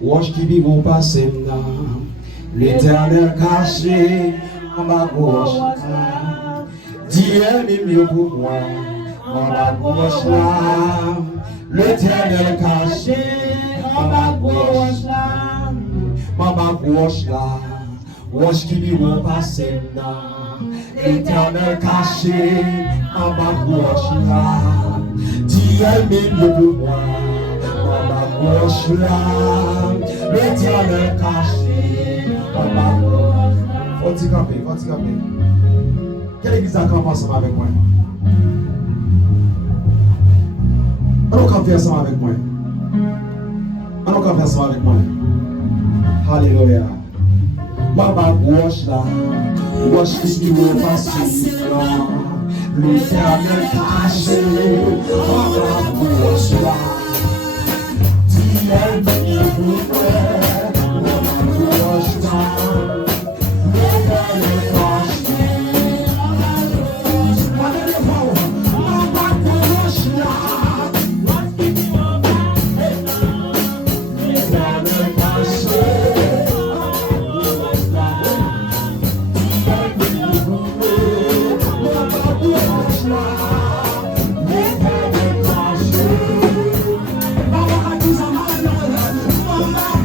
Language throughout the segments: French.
Wash qui vivent au passé, l'Éternel caché en ma gauche là. Dieu est mieux pour moi, en ma gauche là. L'Éternel caché en ma gauche là. Ma gauche là. Wash qui vivent au passé, l'Éternel caché en ma gauche là. Dieu est mieux pour moi. Gauche là, l'Éternel caché en ma gauche. Faut-il camper, faut-il camper. Quelle église a campé ensemble avec moi? Allons camper ensemble avec moi. Allons camper ensemble avec moi. Alléluia. Ma gauche là, gauche qui me passe là. L'Éternel caché en ma gauche là. And everywhere, wash down, Mama,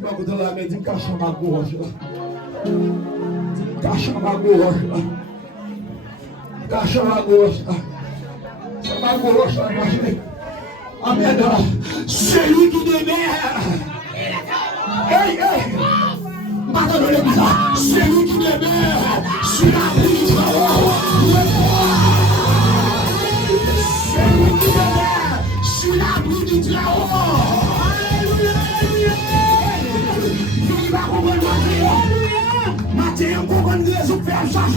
dis pas côté là, mais dis cache ma gorge là. Cache ma gorge là. Cache ma gorge là. Ma gorge là, amen. Celui qui demeure. Hey, hey. Maintenant, l'église là. Celui qui demeure sur la pluie du travail. Celui qui demeure sur la pluie du travail. Il va comprendre matin, on comprend que les autres faire chaque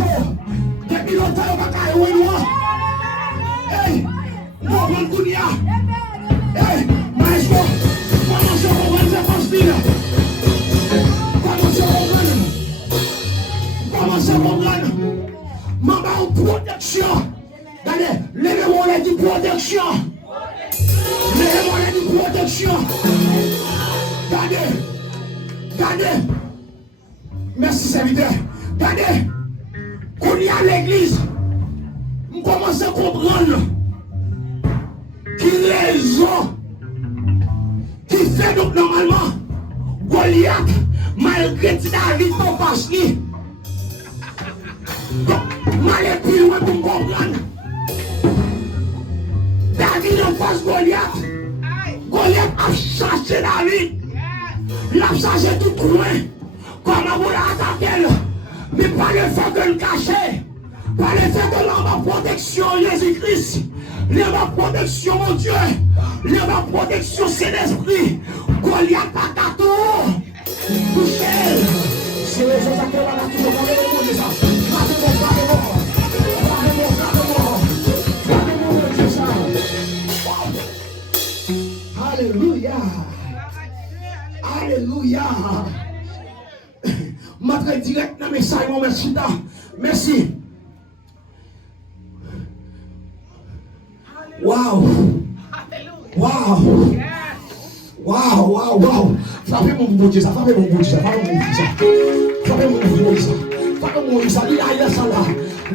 depuis longtemps, on va cailler au loin. Hey, mon bon Kounia. Hey, maestro, comment se comprendre cette conspire? Comment se comprendre? Comment se comprendre? Maman, protection. Regardez, levez-moi les du protection. Levez-moi les du protection. Regardez. Regardez. Merci, serviteur. Regardez. Qu'on y a l'église. On commence à comprendre qui raison qui fait donc normalement Goliath, malgré David, ton pasteur. Malgré plus loin pour comprendre. David en face Goliath. Goliath a chassé David. Il a chassé tout loin. Comment vous l'attaquez? Mais pas le fait de le cacher. Pas le fait de la protection Jésus-Christ. La protection mon Dieu. La protection Saint-Esprit. Goliath a gâteau. Touché. C'est les choses à faire là qui vont aller au ça. Alléluia. Alléluia. M'entrée direct dans le message, mon merci. Merci. Wow. Wow. Wow, wow, wow. Frappez mon Dieu, ça. Frappez mon Dieu, ça. Frappez mon Dieu, ça. Frappez mon Dieu, ça. Frappez mon Dieu, ça. Il a ça là.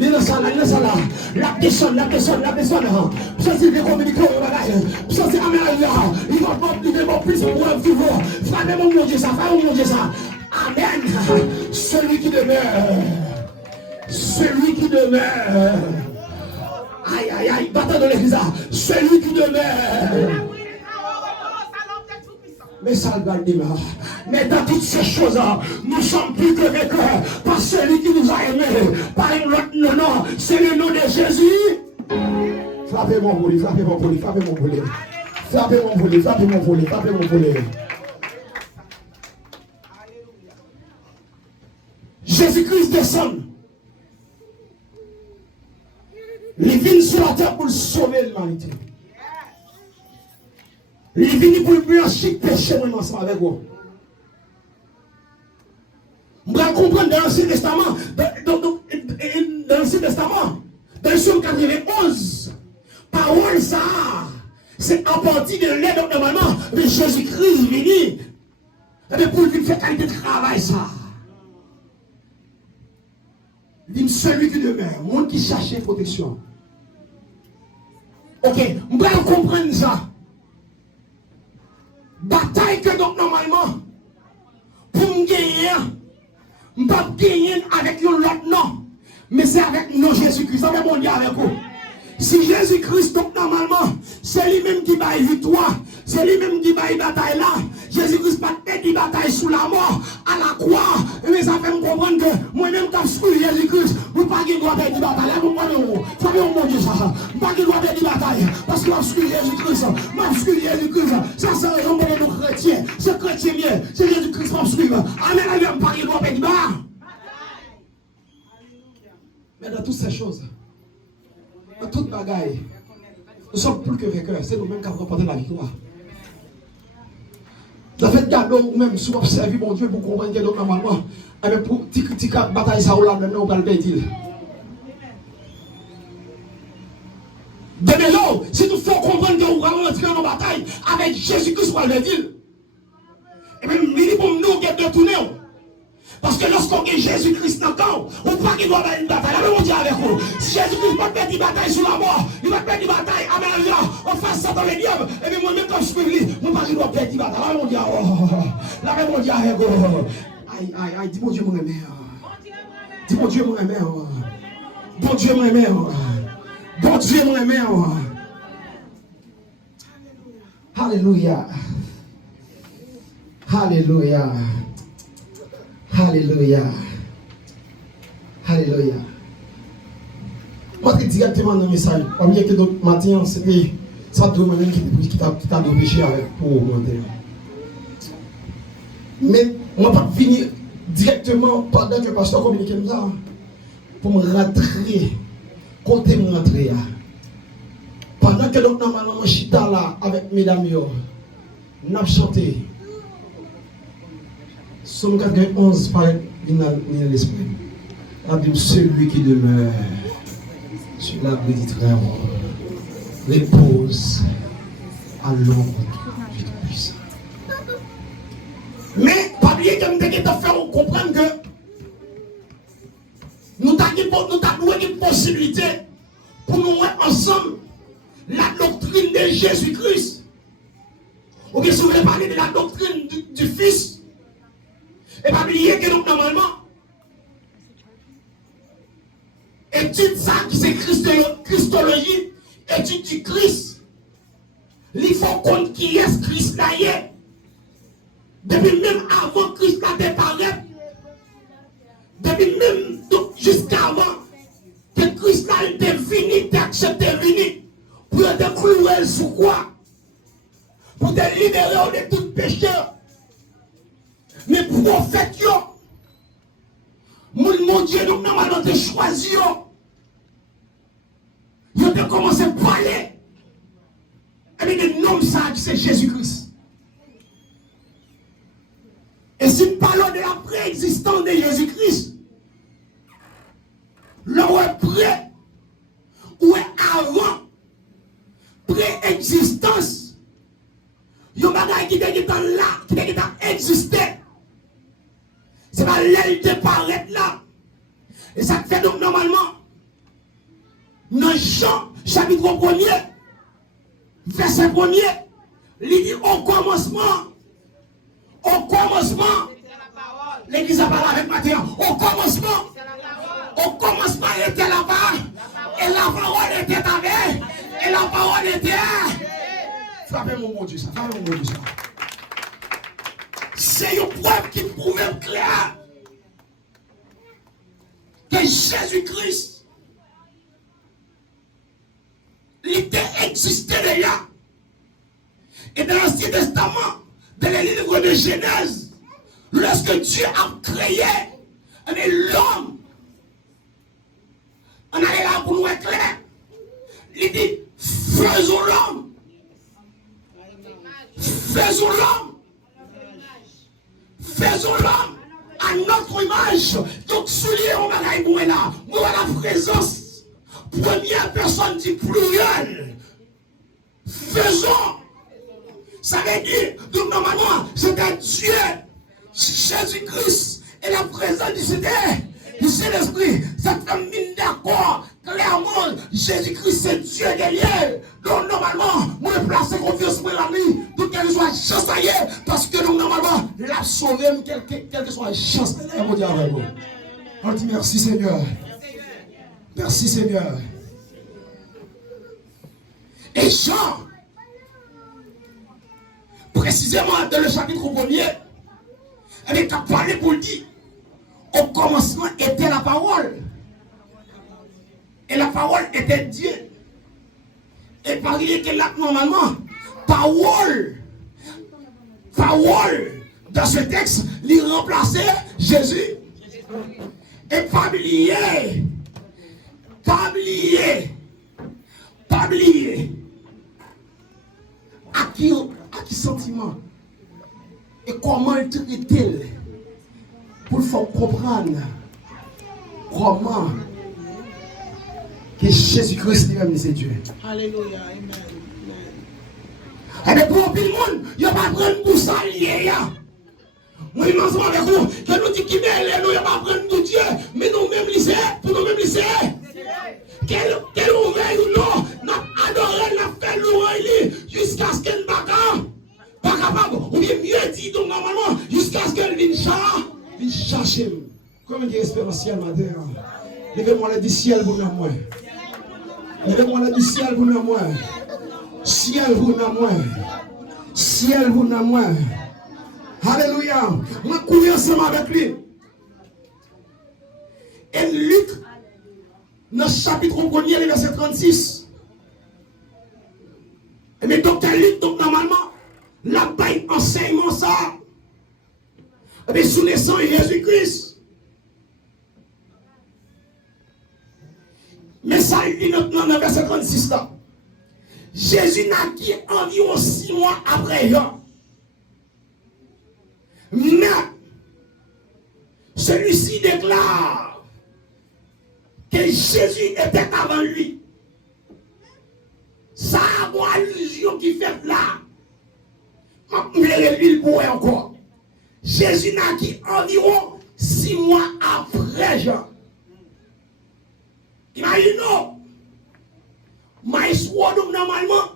Il a ça là, il a ça là. La personne. Ça c'est des communiqués au bagage. Ça c'est Amélia. Il va pas plus de mon plus pour un petit mot. Frappez mon Dieu, ça. Frappez mon Dieu, ça. Amen. Celui qui demeure. Celui qui demeure. Aïe, aïe, aïe. Bâtard de l'église. Celui qui demeure. Mais ça le garde là. Mais dans toutes ces choses-là, nous sommes plus que vainqueurs par celui qui nous a aimés. Par notre nom, c'est le nom de Jésus. Frappez mon volet, frappez mon volet, frappez mon volet. Frappez mon volet, frappez mon volet, frappez mon volet. Jésus-Christ descend. Il vient sur la terre pour sauver l'humanité. Il vient pour blanchir le péché ensemble avec vous. Vous allez comprendre dans l'Ancien Testament, dans l'Ancien Testament, dans le psaume 91, parole ça, c'est à partir de l'aide normalement de Jésus-Christ venu. Et pour lui faire qualité de travail ça. Il dit celui qui demeure, monde qui cherche protection. Ok, vous allez comprendre ça. Bataille que donc normalement, pour me gagner, je ne peux pas gagner avec l'autre nom, mais c'est avec nous Jésus-Christ. Ça va bon dire avec vous. Si Jésus-Christ, donc normalement, c'est lui-même qui va victoire, c'est lui-même qui va bataille là. Jésus-Christ n'a pas de bataille sous la mort, à la croix. Mais ça fait me comprendre que moi-même, quand je suis Jésus-Christ, je ne peux pas de bataille. Vous comprenez? Ça fait mon Dieu ça. Je ne peux pas de bataille. Parce que je suis Jésus-Christ. Je suis Jésus-Christ. Ça, c'est la raison pour les chrétiens. C'est chrétien bien. C'est Jésus-Christ qui me suit. Amen. Je ne peux pas de bataille. Mais dans toutes ces choses, dans toute bagaille, nous sommes plus que vainqueurs. C'est nous-mêmes qui avons remporté la victoire. La fête cadeau ou même si vous observez mon Dieu pour comprendre que normalement, avec pour petit bataille ça ou là, nous allons le dire. Demain, si nous faut comprendre que nous allons entrer dans la bataille avec Jésus-Christ, on va le dire. Et même, il dit pour nous qui de tourner. Parce que lorsqu'on est Jésus-Christ dans le camp, on ne peut pas qu'il doit faire une bataille. La même on dit avec vous. Si Jésus-Christ va perdre une bataille sur la mort, il va perdre une bataille à Maria, en face Satan les diables. Et bien moi-même quand je suis venu, on ne peut pas qu'il doit perdre une bataille. La même on dit la même on dit avec vous. Aïe, aïe, aïe, dis mon Dieu, mon aimé. Dis mon Dieu, mon aimé. Bon Dieu, mon aimé. Bon Dieu, mon aimé. Alléluia. Alléluia. Alléluia. Alléluia. Moi, je directement dans le message. Comme il y a que d'autres matins, c'était ça tout le monde qui t'a péché avec pour augmenter. Mais moi, je ne pas finir directement pendant que le pasteur communique comme ça. Pour me rentrer. Côté me rentrer. Pendant que donc normalement, je suis là avec mesdames, nous avons chanté. Somme 91 par l'esprit. La Bible, celui qui demeure sur l'abri du Très-Haut repose à l'ombre du Tout-Puissant. Mais, pas oublier que nous devons faire comprendre que nous avons une possibilité pour nous mettre ensemble la doctrine de Jésus-Christ. Ou bien si vous voulez parler de la doctrine du Fils, et pas oublier que donc normalement, étude ça qui c'est Christologie, étude du Christ. Il faut compte qui est Christ d'ailleurs. Depuis même avant Christ a déparé, depuis même jusqu'avant que Christ a été venu, t'accepté venu, pour te clouer sous quoi? Pour te libérer de tout pécheur. Mais prophètes, mon Dieu, donc normalement, te choisi. Ils ont commencé à parler. Et bien, le nom ça, c'est Jésus-Christ. Et si nous parlons de la préexistence de Jésus-Christ, là où est prêt, où est avant, préexistence, il y a un bagage qui est là, qui est existé. C'est pas l'aile de paraître là. Et ça fait donc normalement, dans Jean, chapitre 1er, verset 1er, il dit au commencement, l'église a parlé avec Matthieu, au commencement était la parole, et la parole était avec, et la parole était. Frappez mon Dieu, ça, frappez mon Dieu, ça. C'est une preuve qui prouve clair que Jésus-Christ, il était existé déjà. Et dans l'Ancien Testament, dans les livres de Genèse, lorsque Dieu a créé l'homme, on est là pour nous éclairer. Il dit, faisons l'homme. Faisons l'homme. Faisons l'homme à notre image. Donc, soulier, on va là. Nous avons la présence. Première personne du pluriel. Faisons. Ça veut dire, donc normalement, c'était Dieu, Jésus-Christ, et la présence du Saint-Esprit. Ça fait mine d'accord. Clairement, Jésus-Christ, c'est Dieu derrière. Donc, normalement, nous devons placer confiance pour la nuit. Donc, quelle soit chance ailleurs. Parce que, donc, normalement, la sauver, quelle que soit la chance. On dit merci, Seigneur. Merci, Seigneur. Et Jean, précisément dans le chapitre 1er, il a parlé pour dire au commencement était la parole. Et la parole était Dieu. Et par que là, normalement, parole, dans ce texte, il remplaçait Jésus. Et pas oublier. À qui sentiment? Et comment il traite pour faire comprendre comment que Jésus-Christ lui-même c'est Dieu. Alléluia, amen. Et bien pour le monde, il n'y a pas de prendre pour ça lié. Moi, je m'en avec vous, que nous dit qui mêle, nous, il pas prendre tout Dieu, mais nous-mêmes, lycée, pour nous-mêmes, lycée. Quel ouvert ou non, nous adorons, nous faisons louer jusqu'à ce qu'elle pas capable, ou bien mieux dit, donc normalement, jusqu'à ce qu'elle vienne chercher. Comment il y a espérance ciel matin? Levez-moi le ciel pour moi. Levez-moi le ciel pour moi. Ciel pour moi. Ciel pour moi. Alléluia. On court ensemble avec lui. Et Luc, dans le chapitre 1er, verset 36. Mais docteur Luc, donc normalement, la baille enseignement ça. Mais sous naissance Jésus-Christ. Mais ça, il dit dans le verset 36 là. Jésus naquit environ 6 mois après Jean. Mais celui-ci déclare que Jésus était avant lui. Ça a une allusion qui fait là. Je vais l'huile pour encore. Jésus naquit environ 6 mois après Jean. Imaginez, mais normalement,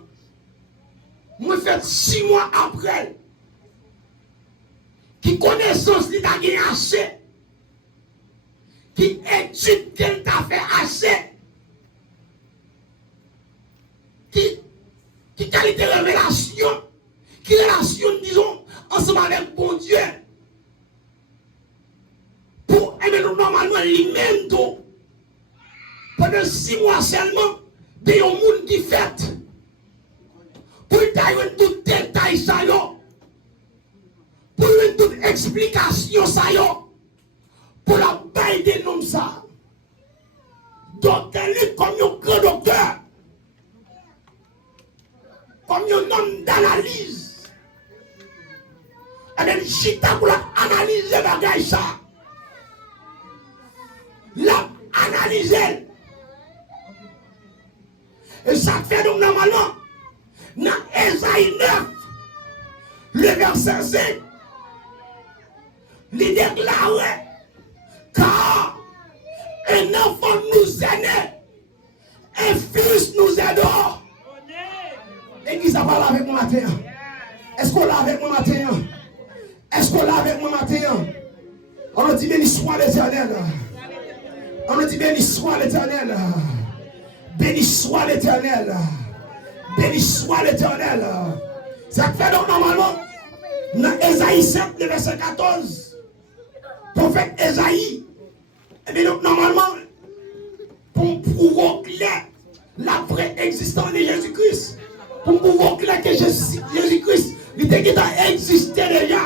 moi fait 6 mois après, qui connaissance li ta gagné assez, qui étude qu'elle t'a fait assez, qui qualité de révélation, qui relation, disons, ensemble avec bon Dieu, pour aimer nous normalement lui-même tout. Pendant 6 mois seulement, il y a un monde qui fait. Pour y avoir tout détail, ça y est. Pour y avoir toute explication, ça y est. Pour la baille des noms, ça. Donc, elle est comme un grand docteur. Comme un homme d'analyse. Et même chita pour analyser les bagages, ça. La analyser. Et ça fait donc normalement, dans Esaïe 9, le verset 5, il déclare, car un enfant nous est né, un fils nous est d'or. Et qui ça parle avec moi matin? Est-ce qu'on l'a avec moi matin? Est-ce qu'on l'a avec moi matin? On a dit béni soit l'Éternel. On a dit béni soit l'Éternel. Béni soit l'Éternel. Béni soit l'Éternel. Ça fait donc normalement, dans Esaïe 7, le verset 14, prophète Esaïe, et bien donc normalement, pour pouvoir clair la vraie existence de Jésus-Christ, pour pouvoir clair que Jésus-Christ, il était existé déjà.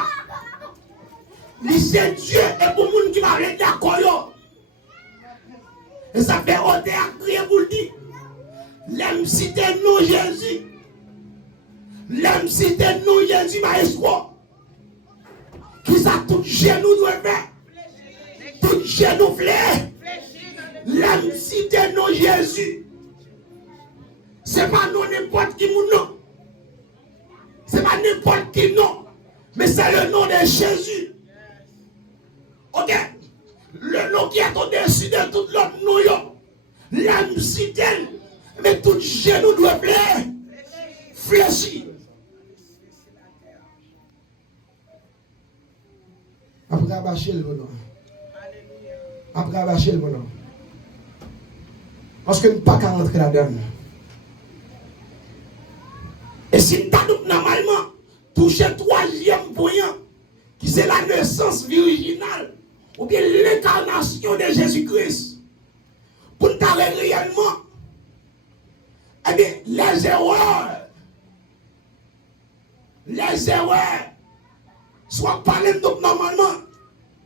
Il c'est Dieu et pour les gens qui m'avaient d'accord. Et ça fait ôter à crier pour le dire. L'aime citer nous Jésus. L'aime citer nous Jésus, maestro. Qui ça tout genou doit faire. Tout genou fleur. L'aime citer nous Jésus. C'est pas nous n'importe qui mon nom. C'est pas n'importe qui non. Mais c'est le nom de Jésus. Ok? Le nom qui est au-dessus de tout l'autre nom. L'âme cité. Mais tout genou doit fléchir. Après abacher le bonhomme. Après abacher le bonhomme. Parce que nous ne pouvons pas rentrer là-dedans. Et si nous avons normalement touché le 3e point, qui c'est la naissance virginale, ou bien l'incarnation de Jésus-Christ, pour nous avoir réellement, eh bien, les erreurs, soit parlé donc normalement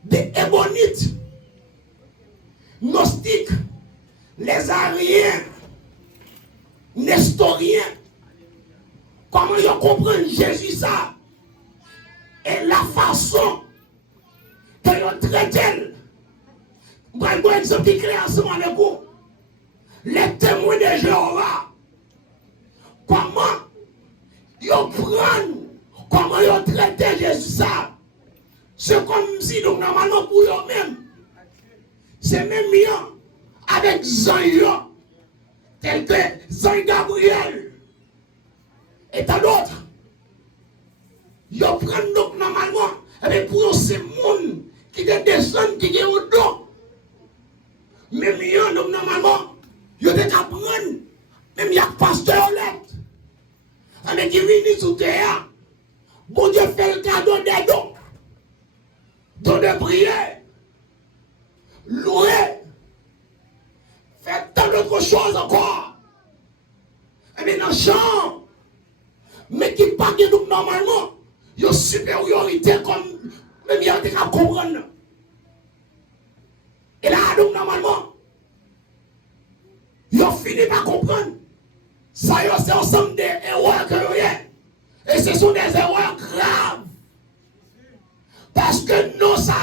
des Ébonites, Gnostiques, les Ariens, Nestoriens, comment ils comprennent Jésus ça, et la façon que ils traitent. Je vais vous un exemple qui crée ensemble avec vous. Les témoins de Jéhovah. Comment ils prennent, comment ils traitent Jésus ça. C'est comme si, donc, normalement, pour eux-mêmes, c'est même bien avec Jean, tel que Jean Gabriel et tant d'autres. Ils prennent donc normalement, et pour ces monde qui descendent, qui est au dos. Même bien, donc, normalement, ils ont prendre, même il y a pasteur là, avec qui vient sous terre. Bon Dieu fait le cadeau des dons. Don de prier, louer, faire tant d'autres choses encore. Et bien dans le champ, mais qui parle donc normalement, il y a une supériorité comme même il y a des cas comprendre. Et là, donc normalement, il a fini par comprendre. Ça, c'est ensemble des erreurs que vous avez. Et ce sont des erreurs graves. Parce que non, ça,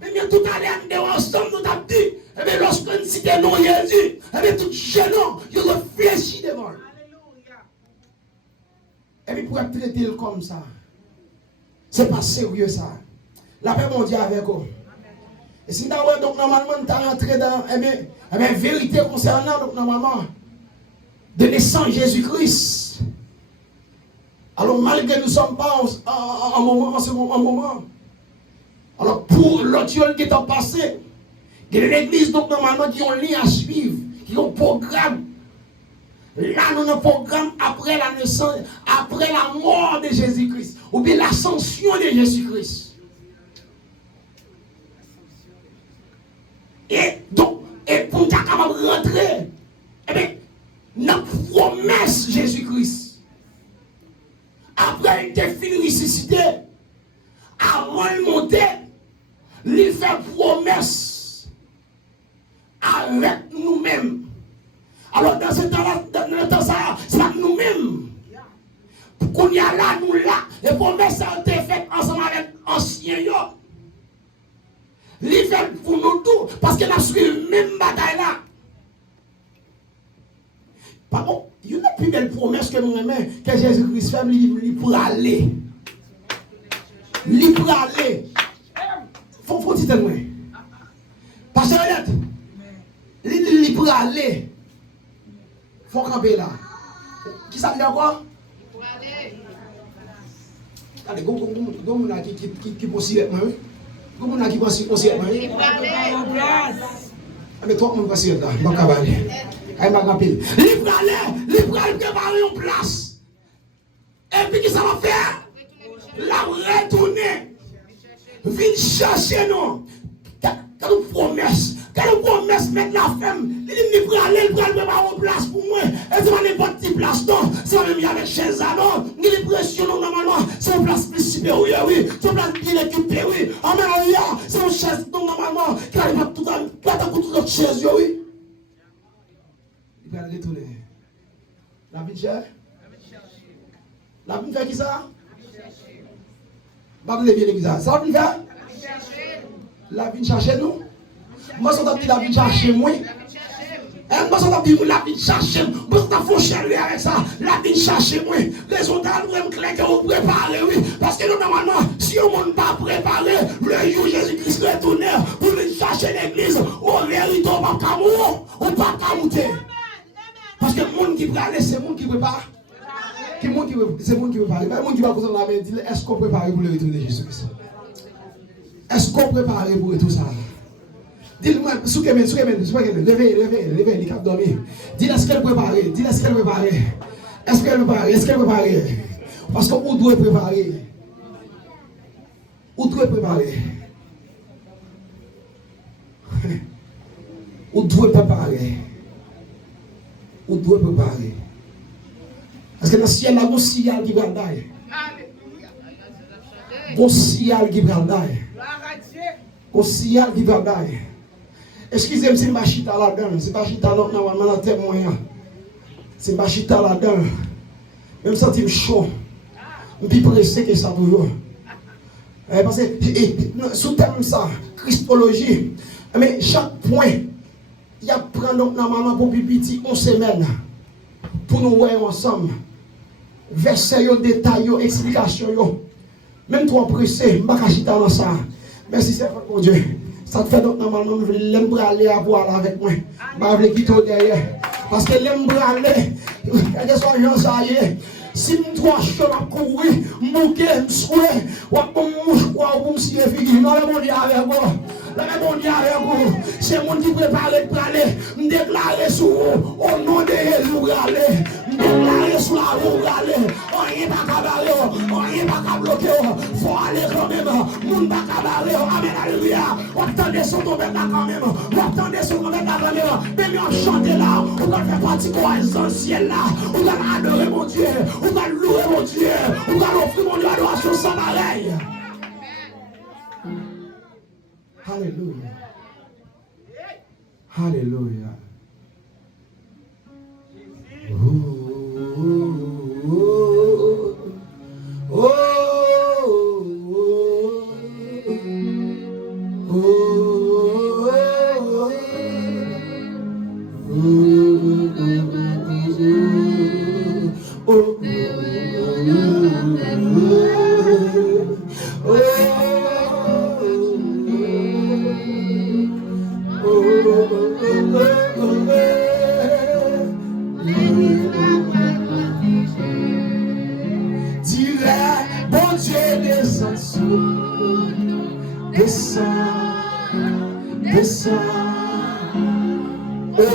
même tout à l'heure, ensemble, nous avons dit, et bien lorsque nous citons non Jésus, et bien tout gênant, il réfléchit devant. Et puis pour être traité comme ça, c'est pas sérieux ça. La paix mondiale avec vous. Et si nous donc normalement, nous sommes rentrés dans, eh bien, vérité concernant, donc normalement, de naissance Jésus-Christ. Alors malgré nous ne sommes pas en ce moment, alors pour l'autre qui est en passé, il y a l'église donc normalement qui ont un lien à suivre, qui ont un programme. Là nous avons un programme après la naissance, après la mort de Jésus-Christ, ou bien l'ascension de Jésus-Christ. Et donc, et pour nous capable de rentrer, eh bien, notre promesse Jésus-Christ, après il était fini ressuscité, avant de monter, il fait promesse avec nous-mêmes. Alors dans ce temps-là, dans le temps ça, c'est pas nous-mêmes. Qu'on y a là, nous là, les promesses ont été faites ensemble avec anciens. Il fait pour nous tous, parce qu'il a suivi la même bataille là. Par contre, il y a une plus belle promesse que nous aimons, que Jésus-Christ fait, il pour aller. Il pour aller. Faut dire loin. Parce que il pour aller. Faut camper là. Qui ça dit encore? Pour aller. Allez, go qui possible moi. Go qui possible moi. Il pour aller. Mais toi on va passer là, pas cabane. Aïe ma rapide. Il pour aller préparer une place. Et puis qui ça va faire? La retourner. Viens chercher nous. Quelle promesse mettre la femme. Il pour aller préparer une place pour moi. Et c'est pas n'importe quelle place non. C'est pas même avec chez non. Il pression normalement. C'est une place plus supérieure oui. C'est une place bien équipée oui. En même temps, c'est une chaise normalement. Qui arrive à tout l'autre chaise oui. Il va retourner. La vie chère. La vie fait qui ça? Pas de lever l'église. Ça va faire? La vie chercher nous. Moi, ça t'a dit la vie chercher moi. Moi, ça t'a dit la vie chercher. Moi, ça faut chercher avec ça. La vie chercher moi. Les autres, nous clair que vous préparez, oui. Parce que normalement, si on ne pas préparé, le jour Jésus-Christ retourne pour nous chercher l'église, au vérité, on ne va pas mourir. On ne va pas monter. Parce que le monde qui prépare, c'est le monde qui prépare. C'est le monde qui prépare. Le monde qui va poser la main et dire est-ce qu'on prépare pour le retour de Jésus-Christ? Est-ce qu'on prépare pour tout ça? Dis-moi, soukemène, levez, les cap dormir. Dis est-ce qu'elle prépare? Dis est-ce qu'elle prépare? Est-ce qu'elle prépare? Parce que vous devez préparer. Vous devez préparer. Vous devez préparer. Vous devez préparer. Parce que dans le ciel, il y a un signal qui va aller. Un signal qui va aller. Un signal qui va aller. Excusez-moi, c'est ma chita là-dedans. C'est pas chita normalement dans tes moyens. C'est ma chita là-dedans. Même si c'est chaud. Je suis pressé que ça toujours. Parce que sous thème ça, Christologie, mais chaque point, il y a prendre normalement pour petit 11 semaines. Pour nous voir ensemble. Verset, détail, explication. Même toi pressé, je ne vais pas chita dans ça. Merci Seigneur, mon Dieu. Ça te fait donc normalement, je l'aime aller à voir avec moi. Je vais quitter derrière. Parce que l'aime aller, quel que soit Jean Saillé, si je dois courir, je vais souhaiter, ou je vais me suivre, non, le monde est avec moi. Le monde est avec vous. C'est le monde qui prépare pour aller. Je déclare sur vous, au nom de Jésus, aller. Je déclare sur la roue, aller. On n'est pas capable, on n'est pas capable de bloquer. Il faut aller quand même. On n'est pas capable. Amen, alléluia. On attendait son tomber là quand même. On attendait son tomber là quand même. Mais on chante là. On va faire partie de ciel là. On va adorer mon Dieu. On va louer mon Dieu. On va offrir mon Dieu adoration sans pareil. Hallelujah. Hallelujah.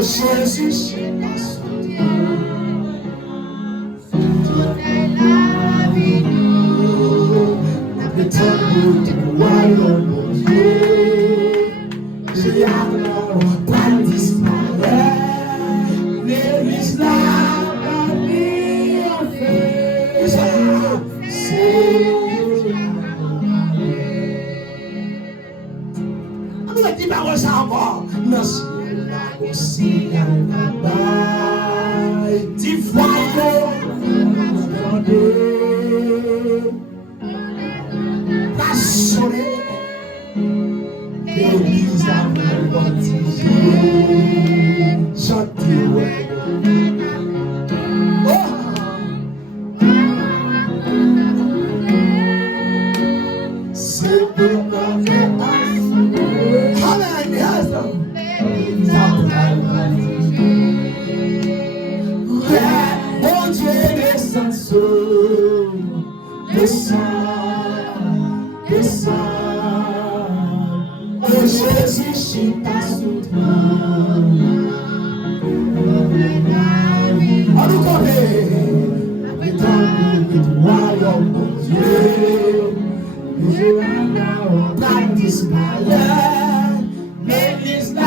Jésus, le temple du royaume, mon Dieu, j'ai alors pas disparu, l'église là, la vie en fait, c'est on va dire par ça encore, merci. Aussi là-bas, tu vois, la soleil, l'église a mal baptisé, chantez, ouais. C'est pour la vie. Amen, yes. Mon Dieu descend sur, descend, descend. Oh Jésus, chita sous toi. On nous connaît, le temple du royaume, mon Dieu. Nous allons pas disparaître, l'église là.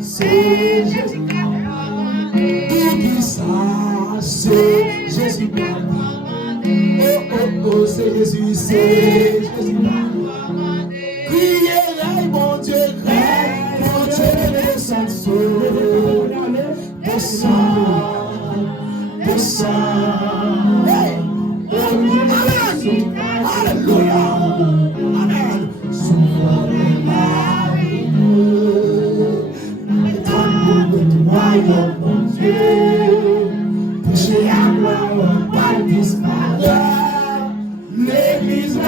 C'est Jésus qui a commandé. Qui ça? C'est Jésus qui a commandé. Oh oh oh, c'est Jésus, c'est Jésus qui a commandé. Criez, mon Dieu, mon Dieu, descend sur, descend, descend. Hey, Amen, Alléluia, Amen. Royaume, mon Dieu, péché à gloire, pas disparaître, l'église là,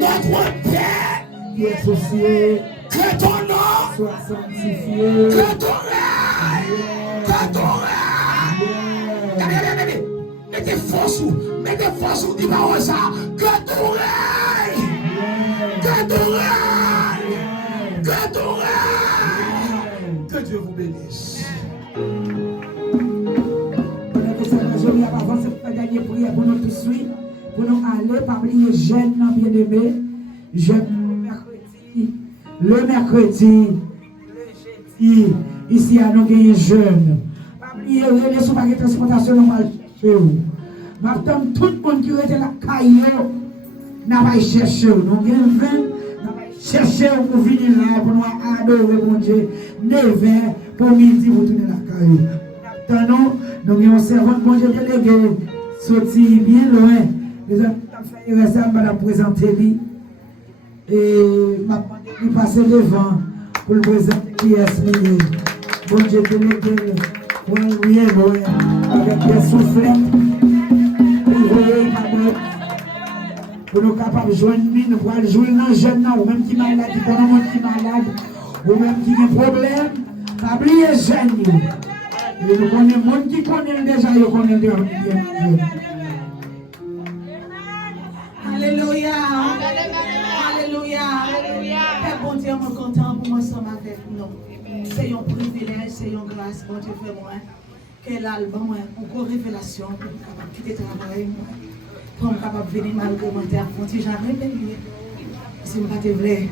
notre Père, qui est associé, que ton nom soit sanctifié, que ton règne, que ton règne. Mettez force ou dis-moi ça, que ton règne, que ton règne, que ton règne. Que Dieu vous bénisse. Je vais avancer pour faire dernière prière pour nous tous suivre, pour nous aller, pas oublier jeune bien-aimé, jeune le mercredi, ici à nous gagner jeune. Pas oublier les sous-paquets de transportation normale. Maintenant, tout le monde qui était là, n'a pas cherché. Nous avons cherché pour venir là, pour nous adorer mon Dieu. 9h pour midi, pour tourner la caillou. Maintenant, nous avons un servant de mon Dieu délégué, sorti bien loin. Les autres, nous avons présenter lui. Et m'a demandé il passe devant pour le présenter qui est lié. Bon Dieu, te mettez avec des soufflettes, pour nous capables de joindre nous, pour jouer dans le jeune, ou même qui est malade, ou même qui a un problème, pas oublier les jeunes. Et nous connaissons les gens qui connaissent déjà, ils connaissent Dieu. Alléluia. Alléluia. Père bon Dieu, je suis content pour moi ensemble avec nous. C'est un privilège, c'est une grâce, bon Dieu fait moi. Quel album, une grande révélation pour capable quitter le travail, pour capable venir malgré mon terre, pour que j'arrive bien. Si je ne pas vrai,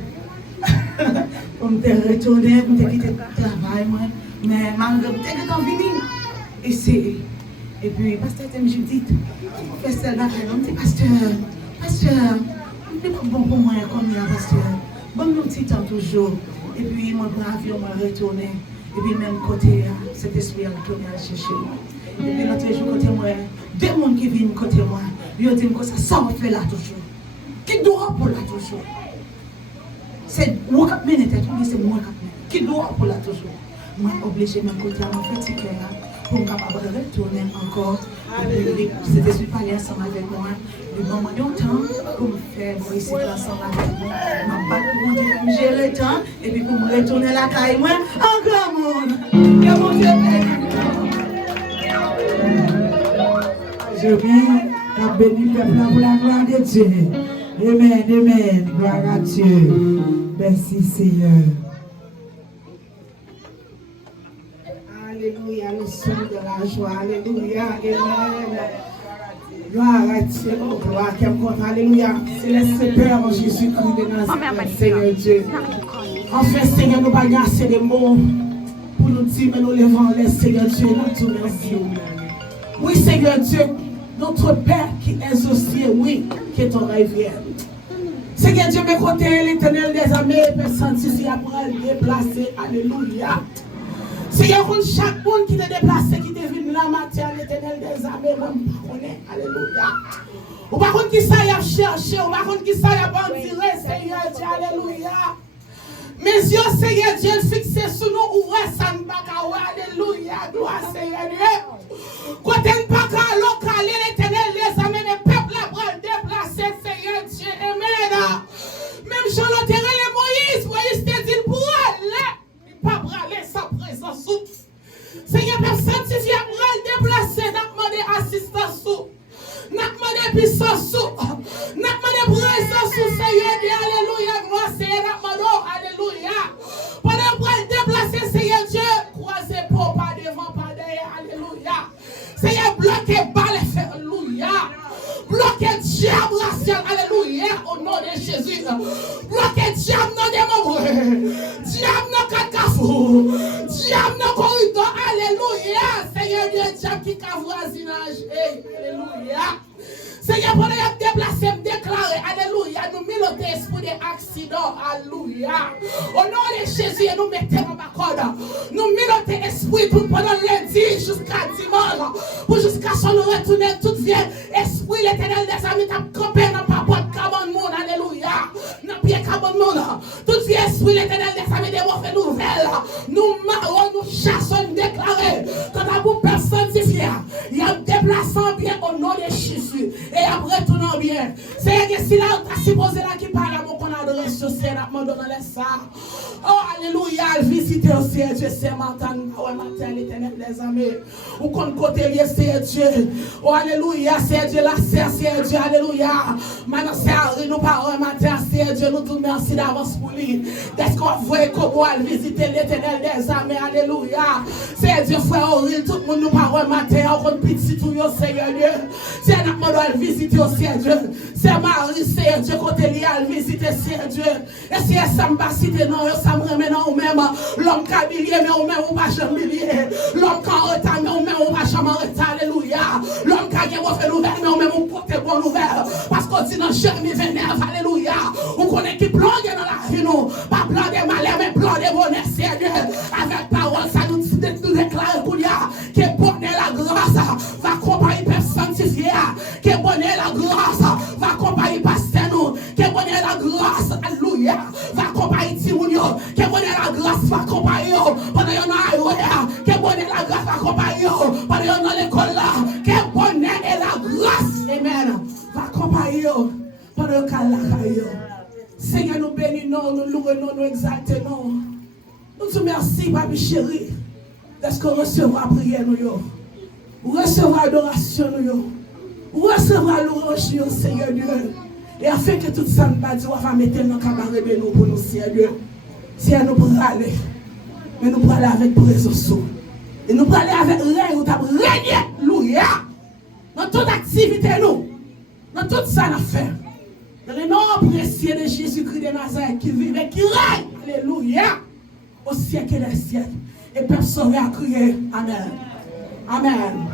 pour me retourner, pour me quitter le travail, mais malgré tout, je suis venu ici. Et puis, pasteur Judith, pasteur Bachelon, pasteur, c'est pas bon pour moi comme là, pasteur. Bon, mon petit temps toujours. Et puis, mon avion m'a retourné. Et puis, même côté, cet esprit a retourné à chercher moi. Et puis, l'autre jour, côté moi, deux personnes qui viennent côté moi, ils disent que ça me fait là toujours. Qui doit pour là toujours? C'est moi qui mène tête, c'est moi qui mène. Qui doit pour là toujours? Moi, obligé, mon côté, à mon petit cœur, pour capable de retourner encore. Cet esprit parler ensemble avec moi. Le moment d'un temps pour me faire ici ensemble avec moi. J'ai le temps et puis pour me retourner la caille, moi, encore monde. Que mon Dieu Je viens à bénir le peuple pour la gloire de Dieu. Amen, amen. Gloire à Dieu. Merci Seigneur. Alléluia, le son de la joie. Alléluia, amen. Gloire à Dieu, gloire, quel compte, alléluia. C'est le Père Jésus-Christ de Nazareth, Seigneur Dieu. Enfin, Seigneur, nous n'avons pas assez de mots pour nous dire, mais nous levons les Seigneur Dieu, nous te remercions. Oui, Seigneur Dieu, notre Père qui est aussi, oui, qui est ton rivière. Seigneur Dieu, mes côtés, l'éternel des armées, personne ici après déplacer, alléluia. Seigneur, chaque monde qui est déplacé, qui est venu la matière, l'éternel des armées, même pas connaît, alléluia. Ou par contre, qui ça y a cherché, ou par contre, qui ça y a bandiré, Seigneur Dieu, alléluia. Mes yeux, Seigneur Dieu, fixés sur nous, ouvrez ça, alléluia, gloire, Seigneur Dieu. Quand on ne pas qu'à localer l'éternel des armées, les peuples après déplacer, Seigneur Dieu, amen. Même Jean l'enterré, Moïse te dit pour aller. Pas braler sa présence. Seigneur, Père sanctifié, bral déplacé, n'a demandé assistance, n'a demandé puissance, n'a demandé présence, Seigneur, alléluia, gloire, Seigneur, n'a demandé, alléluia. Pendant bral déplacé, Seigneur Dieu, croisez pas devant, pas derrière, alléluia. Seigneur, bloquez balle, alléluia. Bloquez diable, alléluia, au nom de Jésus. Bloquez diable, non des membres. Diable, non cacafou. Diable, non corridor, alléluia. Seigneur Dieu, diable qui a voisinage, alléluia. Seigneur, pendant qu'il a déplacé, me déclarer, alléluia, nous milotons esprit d'accident, alléluia. Au nom de Jésus, nous mettons en corde. Nous milotons esprit tout pendant lundi jusqu'à dimanche. Pour jusqu'à ce que nous retournions tout vieille. Esprit l'éternel des amis, t'as campé dans pas de cabane monde, alléluia. Dans pied cabane monde. Tout vieille esprit l'éternel des amis, des mauvaises nouvelles. Nous marrons, nous chassons, nous déclarons. Quand à vous personne s'y fier, il y a un déplaçant bien au nom de Jésus. Et après tout non bien. C'est que si là, tu as supposé là qui parle à mon qu'on adresse au ciel, dans les salles. Oh, alléluia, visiter au ciel, Dieu, c'est matin, l'éternel des amis. Ou qu'on côté lié, c'est Dieu. Oh, alléluia, c'est Dieu, la serre, c'est Dieu, alléluia. Maintenant, c'est nous parlons matin, c'est Dieu, nous tout merci d'avance pour lui. Qu'est-ce qu'on voit comment visiter l'éternel des amis, alléluia. C'est Dieu, frère, tout le monde nous parle matin, on compte petit tout, Seigneur Dieu. C'est notre modèle visiter au ciel Dieu. C'est Marie, c'est Dieu, côté lié à visiter, c'est Dieu. Et si ça me va citer, non, ça me remet non, ou même l'homme qui a bilié, mais ou même ou pas jamais bilié. L'homme qui a en retard, mais ou même ou pas jamais en retard, alléluia. L'homme qui a refait nouvelle, mais ou même ou porte bonne nouvelle. Parce qu'on dit dans Jérémie 29, alléluia. Ou qu'on est qui plonge dans la vie, nous. Pas plan de malheur, mais plan de bonheur, c'est Dieu. Avec parole, ça nous déclare qu'il y a que bonheur la grâce va accompagner personne sanctifié. Que bonheur la grâce va accompagner pasteur nous. Que bonheur la grâce, alléluia, va accompagner accompagner Timounio, que bonne la grâce va accompagner pendant yon a ailleurs, que bonne la grâce va accompagner pendant yon dans l'école là, que bonne et la grâce, amen, va accompagner pendant yon cas là. Seigneur, nous bénissons, nous louons, nous exaltons. Nous te remercions, papi chéri, de ce qu'on recevra prière nous, recevra adoration nous, recevra louange nous, Seigneur Dieu. Et afin que tout ça nous va dire, on va mettre dans le cabaret de nous pour nous, Seigneur Dieu. Seigneur, nous pourrons aller, mais nous pourrons aller avec présence. Et nous pourrons aller avec règne, nous pourrons régner, louia, dans toute activité nous, dans tout ça nous fait. Dans le nom précieux de Jésus-Christ de Nazareth qui vit et qui règne, alléluia, au siècle des siècles. Et personne n'a crié, amen. Amen.